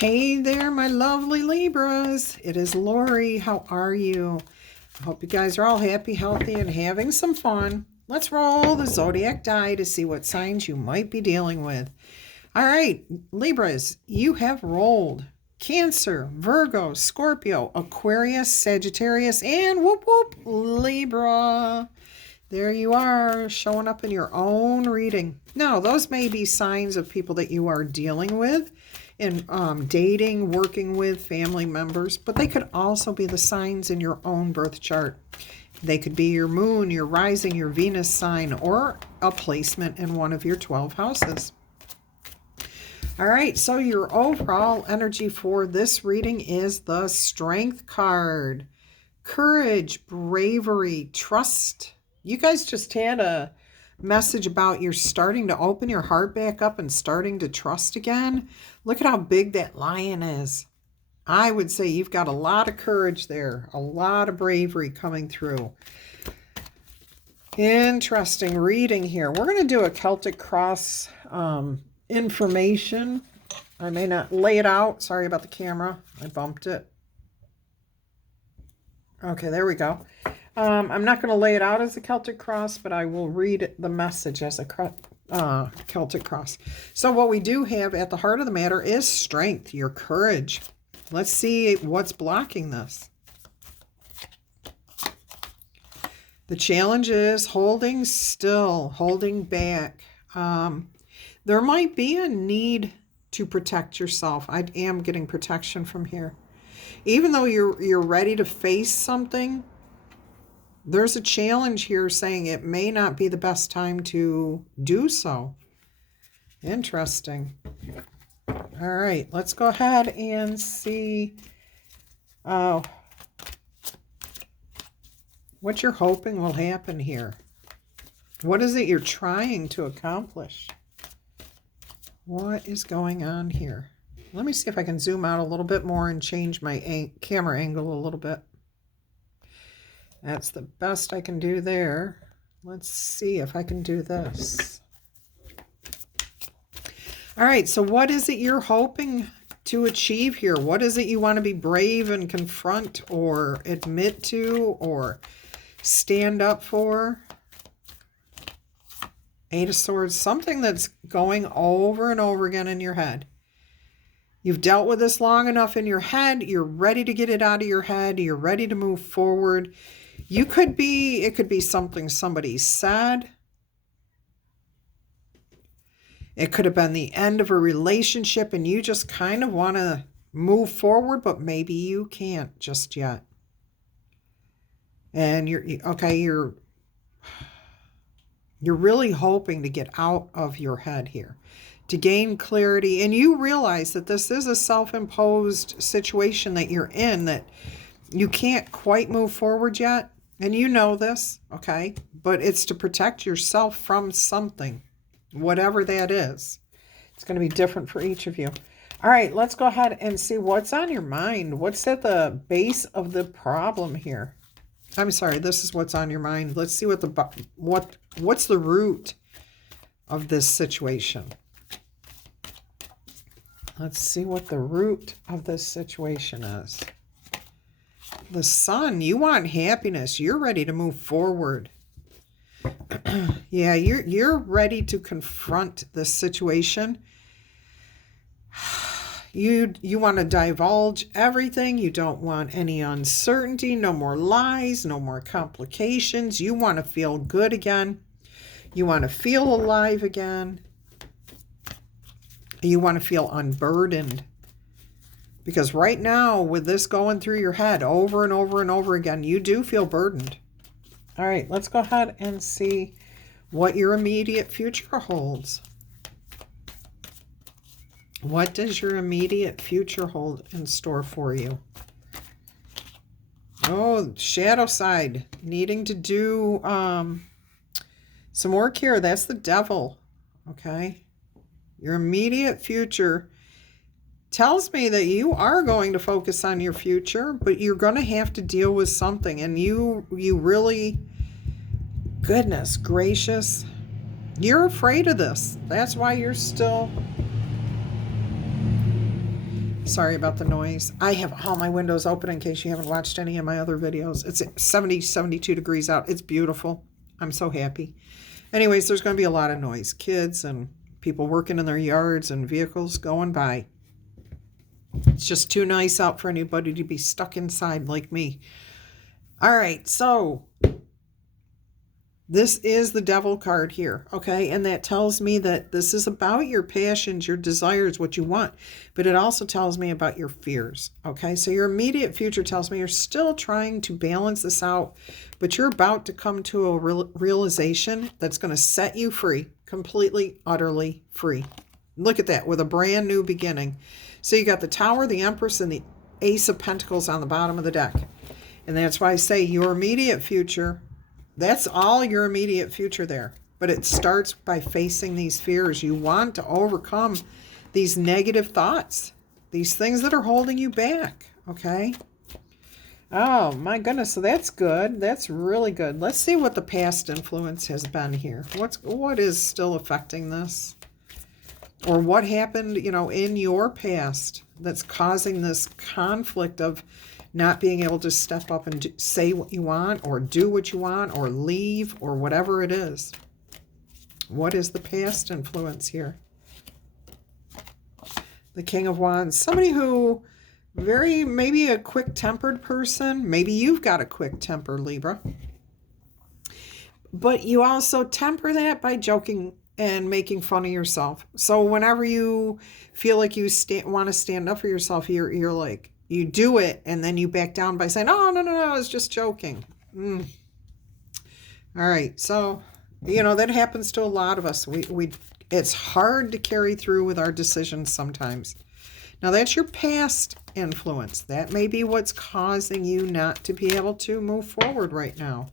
Hey there, my lovely Libras. It is Laurie. How are you? I hope you guys are all happy, healthy, and having some fun. Let's roll the zodiac die to see what signs you might be dealing with. All right, Libras, you have rolled Cancer, Virgo, Scorpio, Aquarius, Sagittarius, and whoop whoop, Libra. There you are, showing up in your own reading. Now, those may be signs of people that you are dealing with in dating, working with, family members, but they could also be the signs in your own birth chart. They could be your moon, your rising, your Venus sign, or a placement in one of your 12 houses. All right, so your overall energy for this reading is the Strength card. Courage, bravery, trust. You guys just had a message about you're starting to open your heart back up and starting to trust again. Look at how big that lion is. I would say you've got a lot of courage there, a lot of bravery coming through. Interesting reading here. We're going to do a Celtic cross information. I may not lay it out. Sorry about the camera. I bumped it. Okay, there we go. I'm not going to lay it out as a Celtic cross, but I will read the message as a Celtic cross. So what we do have at the heart of the matter is strength, your courage. Let's see what's blocking this. The challenge is holding still, holding back. There might be a need to protect yourself. I am getting protection from here. Even though you're ready to face something, there's a challenge here saying it may not be the best time to do so. Interesting. All right, let's go ahead and see what you're hoping will happen here. What is it you're trying to accomplish? What is going on here? Let me see if I can zoom out a little bit more and change my camera angle a little bit. That's the best I can do there. Let's see if I can do this. All right, so what is it you're hoping to achieve here? What is it you want to be brave and confront or admit to or stand up for? Eight of Swords, something that's going over and over again in your head. You've dealt with this long enough in your head. You're ready to get it out of your head. You're ready to move forward. It could be something somebody said. It could have been the end of a relationship and you just kind of want to move forward, but maybe you can't just yet. And you're really hoping to get out of your head here, to gain clarity. And you realize that this is a self-imposed situation that you're in, that you can't quite move forward yet. And you know this, okay? But it's to protect yourself from something, whatever that is. It's going to be different for each of you. All right, let's go ahead and see what's on your mind. What's at the base of the problem here? I'm sorry, this is what's on your mind. Let's see what's the root of this situation. Let's see what the root of this situation is. The Sun, you want happiness. You're ready to move forward. Yeah, you're ready to confront this situation. You want to divulge everything. You don't want any uncertainty, no more lies, no more complications. You want to feel good again. You want to feel alive again. You want to feel unburdened. Because right now, with this going through your head over and over and over again, you do feel burdened. All right, let's go ahead and see what your immediate future holds. What does your immediate future hold in store for you? Oh, shadow side, needing to do some work here. That's the Devil, okay? Your immediate future tells me that you are going to focus on your future, but you're going to have to deal with something. And you really, goodness gracious, you're afraid of this. That's why you're still Sorry about the noise. I have all my windows open in case you haven't watched any of my other videos. It's 70, 72 degrees out. It's beautiful. I'm so happy. Anyways, there's going to be a lot of noise. Kids and people working in their yards and vehicles going by. It's just too nice out for anybody to be stuck inside like me. All right, so this is the Devil card here, okay? And that tells me that this is about your passions, your desires, what you want. But it also tells me about your fears, okay? So your immediate future tells me you're still trying to balance this out, but you're about to come to a realization that's going to set you free, completely, utterly free. Look at that, with a brand new beginning. So you got the Tower, the Empress, and the Ace of Pentacles on the bottom of the deck. And that's why I say your immediate future, that's all your immediate future there. But it starts by facing these fears. You want to overcome these negative thoughts, these things that are holding you back, okay? Oh, my goodness. So that's good. That's really good. Let's see what the past influence has been here. What is still affecting this? Or what happened, in your past that's causing this conflict of not being able to step up and say what you want or do what you want or leave or whatever it is. What is the past influence here? The King of Wands. Somebody who maybe a quick-tempered person. Maybe you've got a quick temper, Libra. But you also temper that by joking and making fun of yourself. So whenever you feel like you want to stand up for yourself, you're like, you do it, and then you back down by saying, oh, no, I was just joking. All right, so, that happens to a lot of us. It's hard to carry through with our decisions sometimes. Now, that's your past influence. That may be what's causing you not to be able to move forward right now.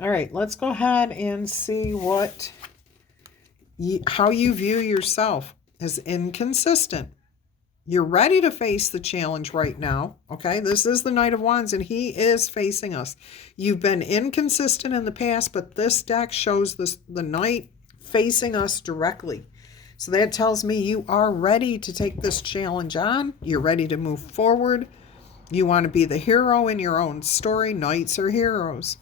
All right, let's go ahead and see how you view yourself as inconsistent. You're ready to face the challenge right now, okay? This is the Knight of Wands, and he is facing us. You've been inconsistent in the past, but this deck shows the Knight facing us directly. So that tells me you are ready to take this challenge on. You're ready to move forward. You want to be the hero in your own story. Knights are heroes.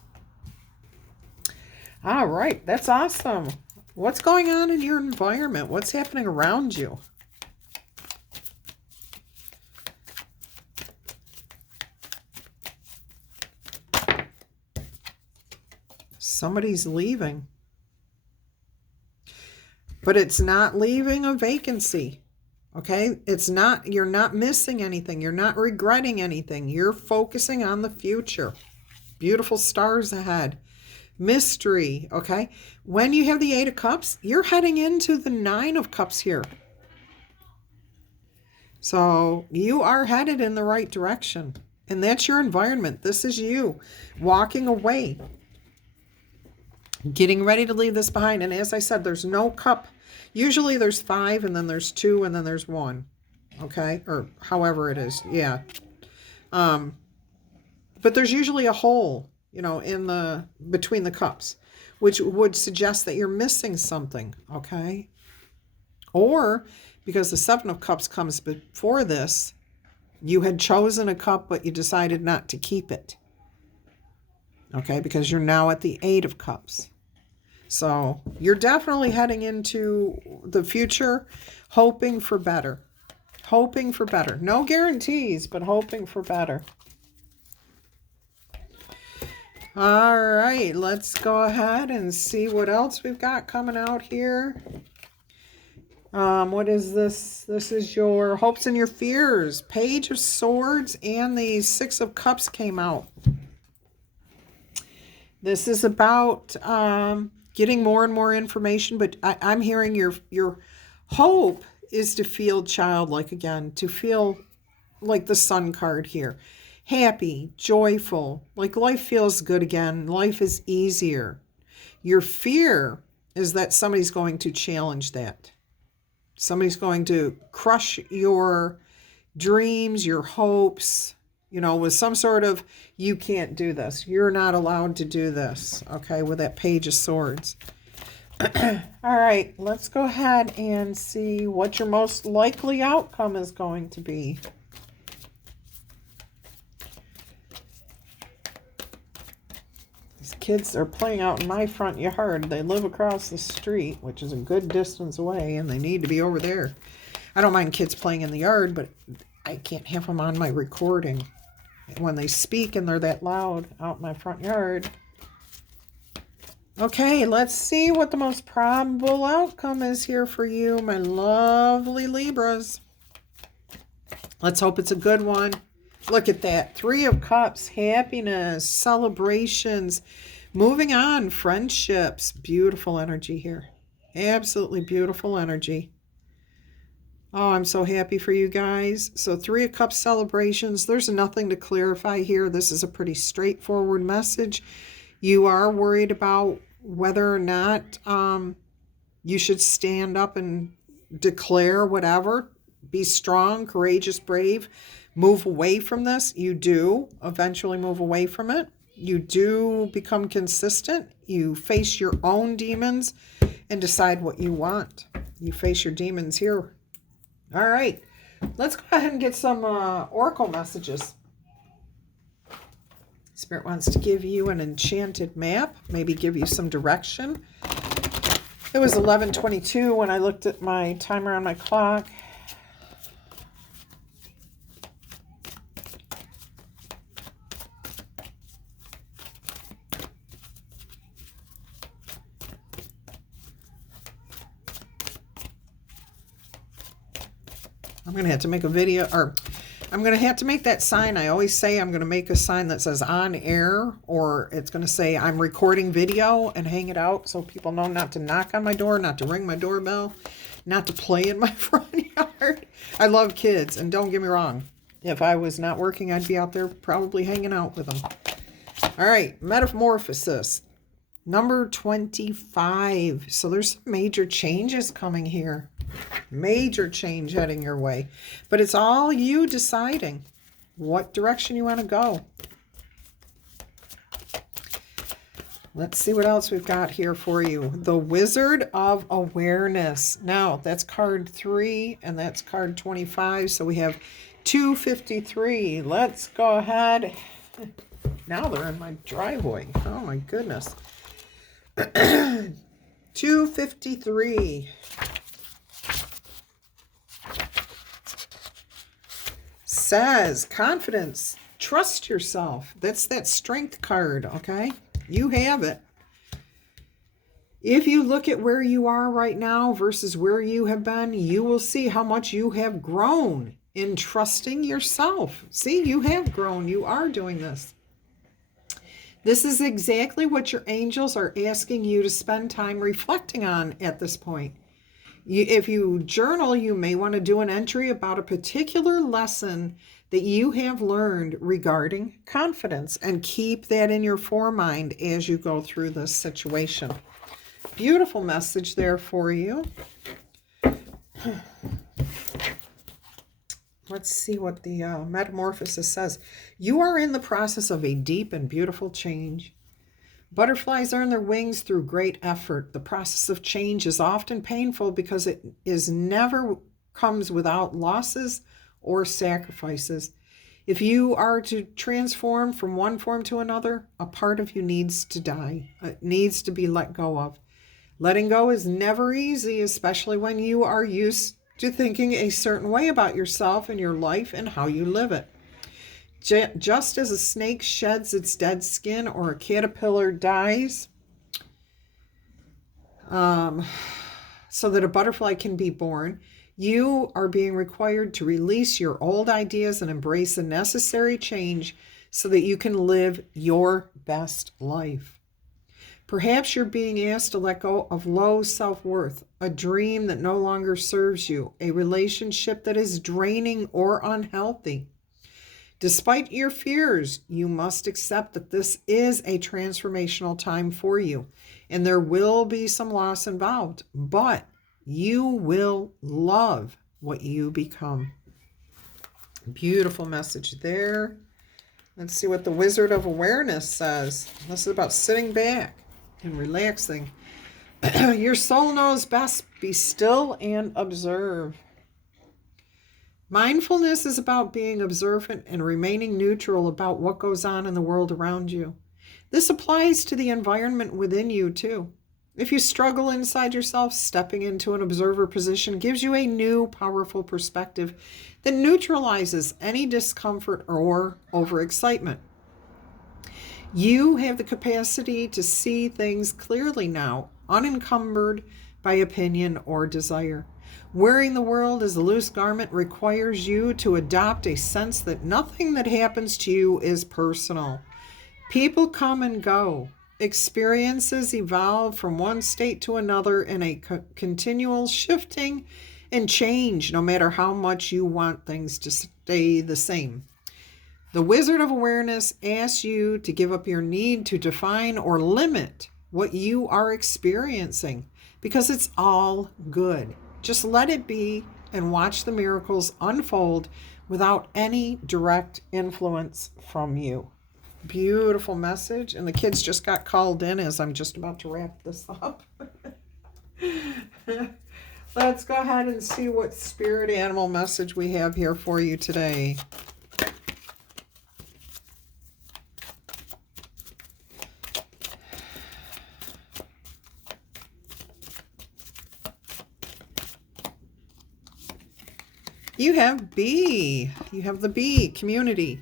All right, that's awesome. What's going on in your environment? What's happening around you? Somebody's leaving. But it's not leaving a vacancy. Okay? You're not missing anything. You're not regretting anything. You're focusing on the future. Beautiful stars ahead. Mystery. Okay? When you have the Eight of Cups, you're heading into the Nine of Cups here. So you are headed in the right direction. And that's your environment. This is you walking away. Getting ready to leave this behind. And as I said, there's no cup. Usually there's 5, and then there's 2, and then there's 1. Okay? Or however it is. Yeah. But there's usually a hole, in between the cups, which would suggest that you're missing something. Okay? Or because the 7 of Cups comes before this, you had chosen a cup, but you decided not to keep it. Okay? Because you're now at the 8 of Cups. So you're definitely heading into the future, hoping for better. Hoping for better. No guarantees, but hoping for better. All right, let's go ahead and see what else we've got coming out here. What is this? This is your hopes and your fears. Page of Swords and the 6 of Cups came out. This is about getting more and more information, but I'm hearing your hope is to feel childlike again, to feel like the Sun card here. Happy, joyful, like life feels good again. Life is easier. Your fear is that somebody's going to challenge that. Somebody's going to crush your dreams, your hopes, with some sort of, you can't do this. You're not allowed to do this, okay, with that Page of Swords. All right, let's go ahead and see what your most likely outcome is going to be. These kids are playing out in my front yard. They live across the street, which is a good distance away, and they need to be over there. I don't mind kids playing in the yard, but I can't have them on my recording. When they speak and they're that loud out in my front yard. Okay, let's see what the most probable outcome is here for you, my lovely Libras. Let's hope it's a good one. Look at that. 3 of Cups, happiness, celebrations, moving on, friendships. Beautiful energy here. Absolutely beautiful energy. Oh, I'm so happy for you guys. So 3 of Cups celebrations. There's nothing to clarify here. This is a pretty straightforward message. You are worried about whether or not you should stand up and declare whatever. Be strong, courageous, brave. Move away from this. You do eventually move away from it. You do become consistent. You face your own demons and decide what you want. You face your demons here. All right, let's go ahead and get some oracle messages. Spirit wants to give you an enchanted map, maybe give you some direction. It was 11:22 when I looked at my timer on my clock. I'm going to have to make a video, or I'm going to have to make that sign. I always say I'm going to make a sign that says on air, or it's going to say I'm recording video and hang it out so people know not to knock on my door, not to ring my doorbell, not to play in my front yard. I love kids, and don't get me wrong. If I was not working, I'd be out there probably hanging out with them. All right, metamorphosis. Number 25. So there's some major changes coming here. Major change heading your way. But it's all you deciding what direction you want to go. Let's see what else we've got here for you. The Wizard of Awareness. Now, that's card 3 and that's card 25. So we have 253. Let's go ahead. Now they're in my driveway. Oh my goodness. 253. Says confidence, trust yourself. That's that strength card, okay? You have it. If you look at where you are right now versus where you have been, you will see how much you have grown in trusting yourself. See, you have grown. You are doing this. This is exactly what your angels are asking you to spend time reflecting on at this point. If you journal, you may want to do an entry about a particular lesson that you have learned regarding confidence and keep that in your foremind as you go through this situation. Beautiful message there for you. Let's see what the metamorphosis says. You are in the process of a deep and beautiful change. Butterflies earn their wings through great effort. The process of change is often painful because it is never comes without losses or sacrifices. If you are to transform from one form to another, a part of you needs to die. It needs to be let go of. Letting go is never easy, especially when you are used to thinking a certain way about yourself and your life and how you live it. Just as a snake sheds its dead skin or a caterpillar dies, so that a butterfly can be born, you are being required to release your old ideas and embrace the necessary change so that you can live your best life. Perhaps you're being asked to let go of low self-worth, a dream that no longer serves you, a relationship that is draining or unhealthy. Despite your fears, you must accept that this is a transformational time for you, and there will be some loss involved, but you will love what you become. Beautiful message there. Let's see what the Wizard of Awareness says. This is about sitting back and relaxing. Your soul knows best. Be still and observe. Mindfulness is about being observant and remaining neutral about what goes on in the world around you. This applies to the environment within you, too. If you struggle inside yourself, stepping into an observer position gives you a new, powerful perspective that neutralizes any discomfort or overexcitement. You have the capacity to see things clearly now, unencumbered by opinion or desire. Wearing the world as a loose garment requires you to adopt a sense that nothing that happens to you is personal. People come and go. Experiences evolve from one state to another in a continual shifting and change, no matter how much you want things to stay the same. The Wizard of Awareness asks you to give up your need to define or limit what you are experiencing, because it's all good. Just let it be and watch the miracles unfold without any direct influence from you. Beautiful message. And the kids just got called in as I'm just about to wrap this up. Let's go ahead and see what spirit animal message we have here for you today. You have B. You have the B, community.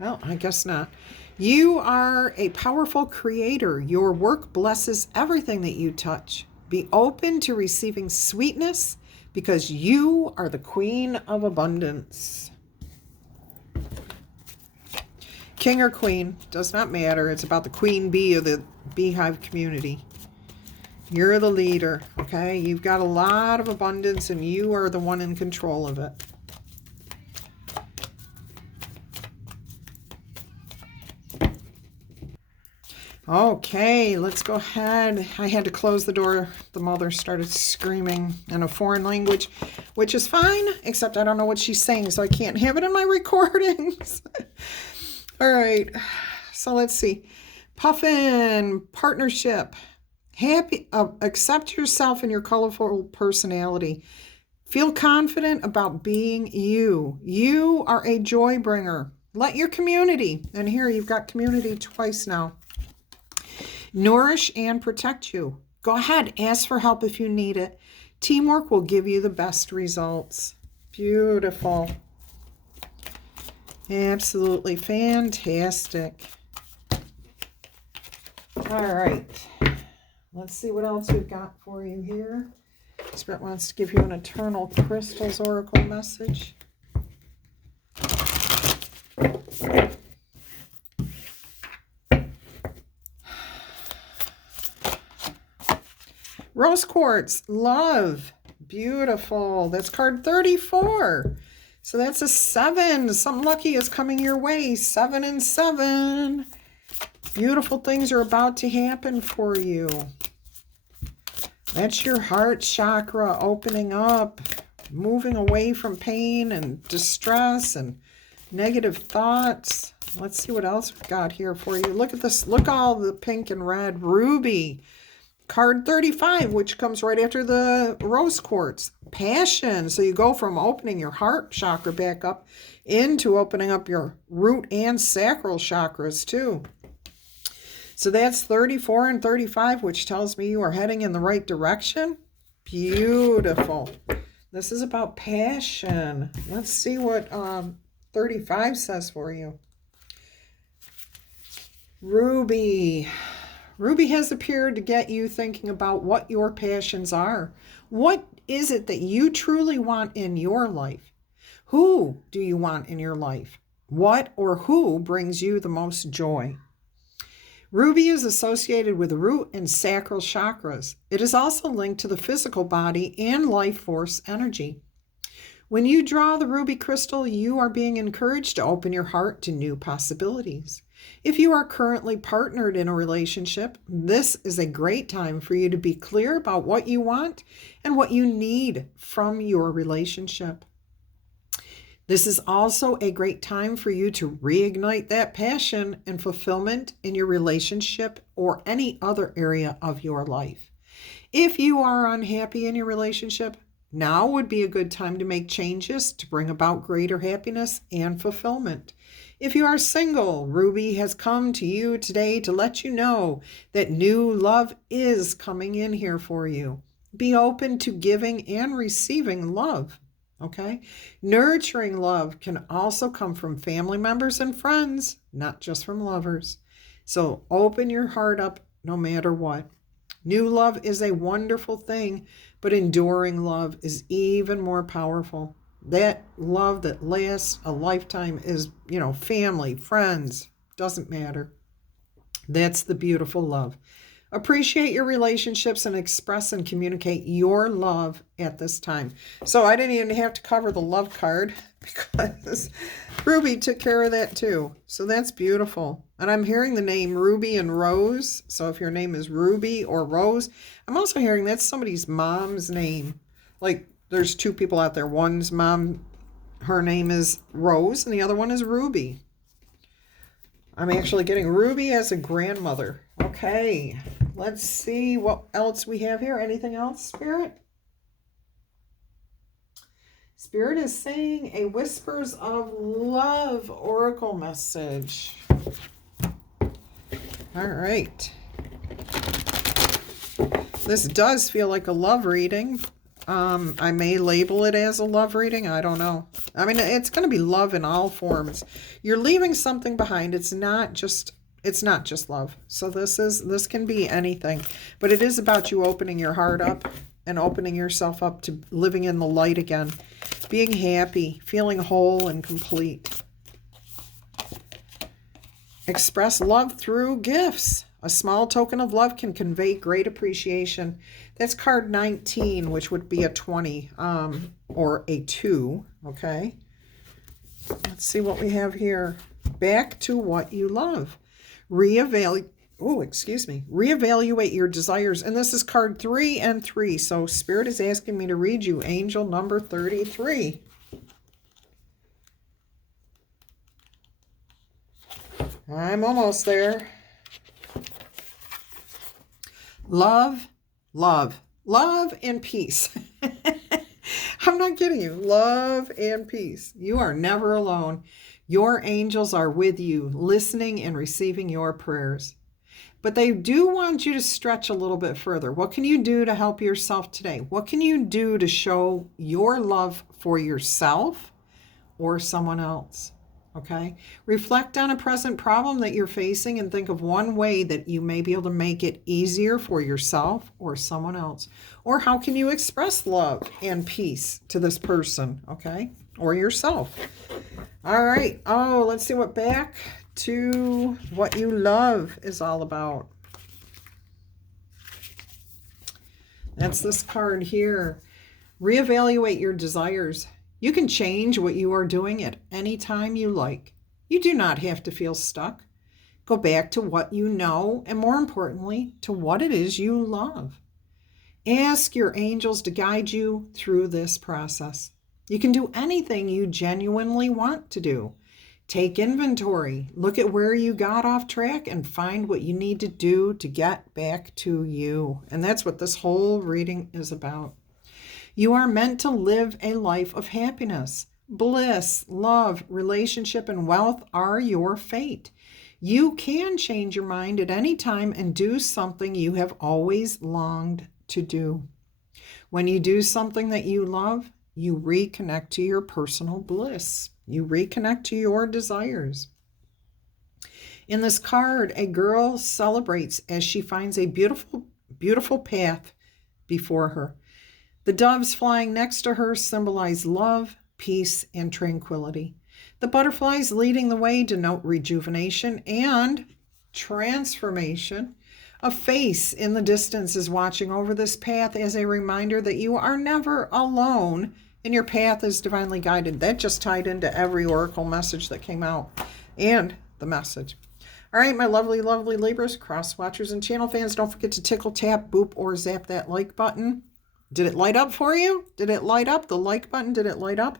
Well, I guess not. You are a powerful creator. Your work blesses everything that you touch. Be open to receiving sweetness because you are the queen of abundance. King or queen, does not matter. It's about the queen bee of the beehive community. You're the leader, okay? You've got a lot of abundance and you are the one in control of it. Okay, let's go ahead. I had to close the door. The mother started screaming in a foreign language, which is fine, except I don't know what she's saying, so I can't have it in my recordings. All right, so let's see. Puffin, partnership. Happy, accept yourself and your colorful personality. Feel confident about being you. You are a joy bringer. Let your community, and here you've got community twice now, nourish and protect you. Go ahead, ask for help if you need it. Teamwork will give you the best results. Beautiful. Absolutely fantastic. All right. Let's see what else we've got for you here. Spirit wants to give you an Eternal Crystals Oracle message. Rose Quartz, love. Beautiful. That's card 34. So that's a 7. Something lucky is coming your way. 7 and 7. Beautiful things are about to happen for you. That's your heart chakra opening up, moving away from pain and distress and negative thoughts. Let's see what else we've got here for you. Look at this. Look all the pink and red. Ruby. Card 35, which comes right after the rose quartz. Passion. So you go from opening your heart chakra back up into opening up your root and sacral chakras too. So that's 34 and 35, which tells me you are heading in the right direction. Beautiful. This is about passion. Let's see what 35 says for you. Ruby. Ruby has appeared to get you thinking about what your passions are. What is it that you truly want in your life? Who do you want in your life? What or who brings you the most joy? Ruby is associated with the root and sacral chakras. It is also linked to the physical body and life force energy. When you draw the ruby crystal, you are being encouraged to open your heart to new possibilities. If you are currently partnered in a relationship, this is a great time for you to be clear about what you want and what you need from your relationship. This is also a great time for you to reignite that passion and fulfillment in your relationship or any other area of your life. If you are unhappy in your relationship, now would be a good time to make changes to bring about greater happiness and fulfillment. If you are single, Ruby has come to you today to let you know that new love is coming in here for you. Be open to giving and receiving love. Okay? Nurturing love can also come from family members and friends, not just from lovers. So open your heart up no matter what. New love is a wonderful thing, but enduring love is even more powerful. That love that lasts a lifetime is, family, friends, doesn't matter. That's the beautiful love. Appreciate your relationships and express and communicate your love at this time. So I didn't even have to cover the love card because Ruby took care of that too. So that's beautiful. And I'm hearing the name Ruby and Rose. So if your name is Ruby or Rose, I'm also hearing that's somebody's mom's name. Like there's two people out there. One's mom, her name is Rose, and the other one is Ruby. I'm actually getting Ruby as a grandmother. Okay, let's see what else we have here. Anything else, Spirit? Spirit is saying a Whispers of Love oracle message. All right. This does feel like a love reading. I may label it as a love reading. I don't know. I mean, it's going to be love in all forms. You're leaving something behind. It's not just love. So this can be anything, but it is about you opening your heart up and opening yourself up to living in the light again, being happy, feeling whole and complete. Express love through gifts. A small token of love can convey great appreciation. That's card 19, which would be a 20 or a 2. Okay. Let's see what we have here. Back to what you love. Reevaluate your desires. And this is card 3 and 3. So Spirit is asking me to read you angel number 33. I'm almost there. Love, love, love and peace. I'm not kidding you. Love and peace. You are never alone. Your angels are with you, listening and receiving your prayers. But they do want you to stretch a little bit further. What can you do to help yourself today? What can you do to show your love for yourself or someone else? Okay. Reflect on a present problem that you're facing and think of one way that you may be able to make it easier for yourself or someone else. Or how can you express love and peace to this person, okay? Or yourself. All right. Oh, let's see what back to what you love is all about. That's this card here. Reevaluate your desires. You can change what you are doing at any time you like. You do not have to feel stuck. Go back to what you know, and more importantly, to what it is you love. Ask your angels to guide you through this process. You can do anything you genuinely want to do. Take inventory. Look at where you got off track and find what you need to do to get back to you. And that's what this whole reading is about. You are meant to live a life of happiness. Bliss, love, relationship, and wealth are your fate. You can change your mind at any time and do something you have always longed to do. When you do something that you love, you reconnect to your personal bliss. You reconnect to your desires. In this card, a girl celebrates as she finds a beautiful, beautiful path before her. The doves flying next to her symbolize love, peace, and tranquility. The butterflies leading the way denote rejuvenation and transformation. A face in the distance is watching over this path as a reminder that you are never alone and your path is divinely guided. That just tied into every oracle message that came out and the message. All right, my lovely, lovely Libras, cross watchers, and channel fans, don't forget to tickle, tap, boop, or zap that like button. Did it light up for you? Did it light up? The like button, did it light up?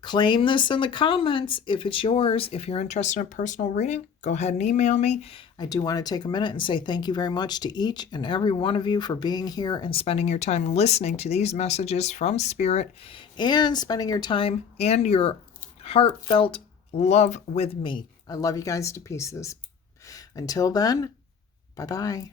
Claim this in the comments if it's yours. If you're interested in a personal reading, go ahead and email me. I do want to take a minute and say thank you very much to each and every one of you for being here and spending your time listening to these messages from Spirit and spending your time and your heartfelt love with me. I love you guys to pieces. Until then, bye-bye.